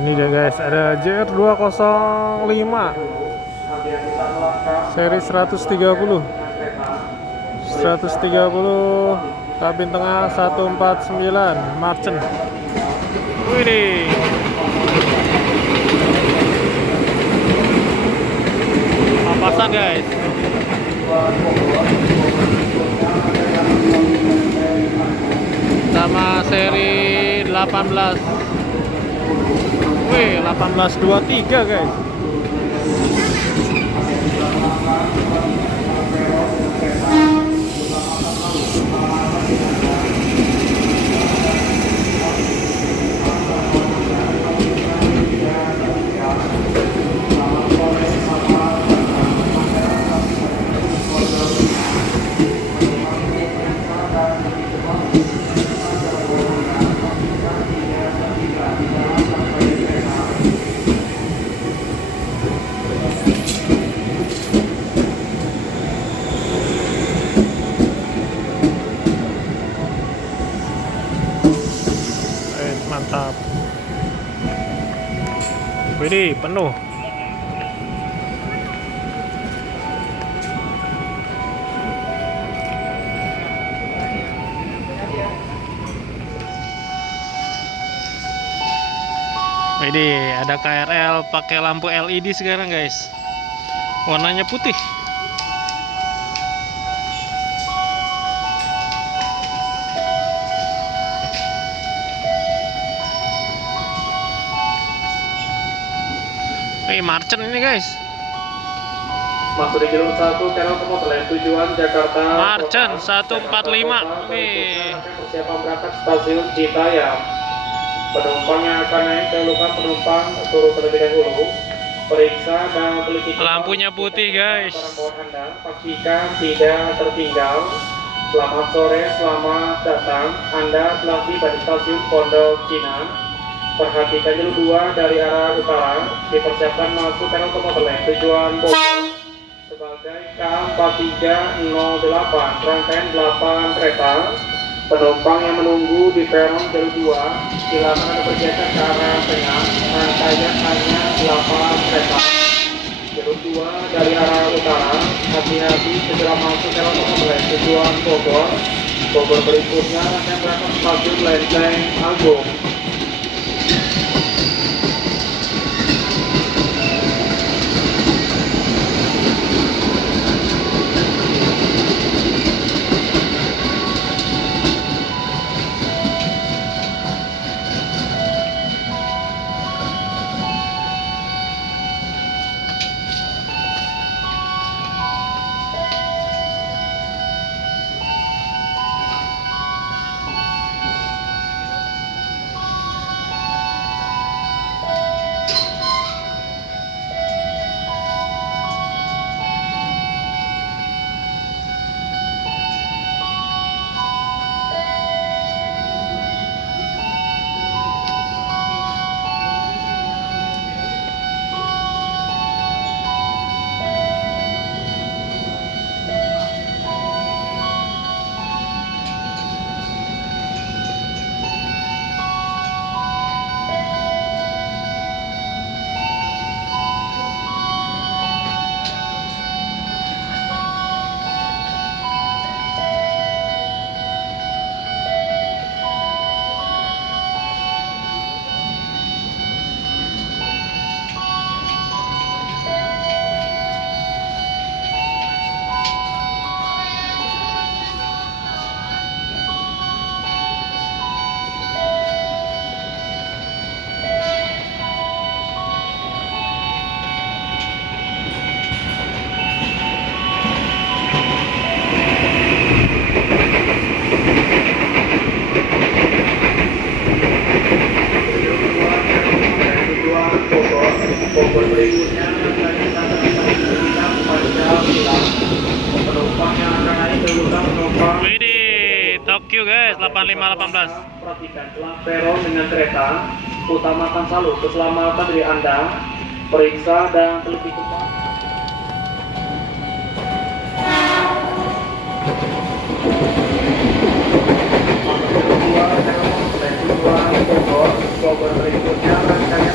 Ini dia guys, ada JR205 seri 130 kabin tengah 149 Marchen. Wih, papasan guys. Sama seri 18. Wih, 1823 guys. Mantap. Widih, penuh. Widih, ada KRL pakai lampu LED sekarang guys. Warnanya putih. Marchen ini guys. Masuk di jalur 1 Terong Komodo tujuan Jakarta. Marchen 145. Wih. Persiapan berangkat stasiun Citayam. Penumpang yang akan naik dahulukan penumpang turun terlebih dahulu. Periksa dan teliti. Lampunya putih guys. Anda pastikan tidak tertinggal. Selamat sore, selamat datang. Anda telah tiba di stasiun Pondok Cina. Perhatikan jalur 2 dari arah utara dipersiapkan masuk Terong Komodo tujuan Bogor sebagai K4308 rangkaian 8 kereta. Penumpang yang menunggu di peron jalur 2 silakan bergeser ke arah tengah. Rangkaian hanya 8 kereta. Jalur 2 dari arah utara, hati-hati segera masuk Terong Komodo tujuan Bogor. Bogor berikutnya akan berangkat stasiun Lenteng Agung. Bogor berikutnya penumpang yang akan naik dahulukan penumpang. Widih, Tokyo guys, 8518. Perhatikan celah peron dengan kereta, utamakan selalu keselamatan diri Anda. Periksa dan teliti kembali. Bogor berikutnya rangkaian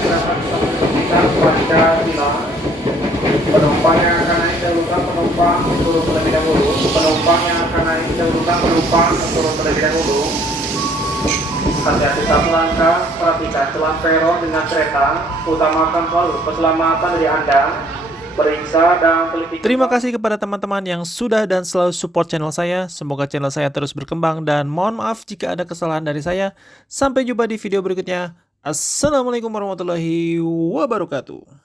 Penumpang yang akan naik dahulukan penumpang turun terlebih dahulu. Penumpang yang akan naik dahulukan penumpang turun terlebih dahulu. Hati-hati satu langkah, perhatikan celah peron dengan kereta. Utamakan selalu keselamatan dari Anda. Periksa dan teliti. Terima kasih kepada teman-teman yang sudah dan selalu support channel saya. Semoga channel saya terus berkembang dan mohon maaf jika ada kesalahan dari saya. Sampai jumpa di video berikutnya. Assalamualaikum warahmatullahi wabarakatuh.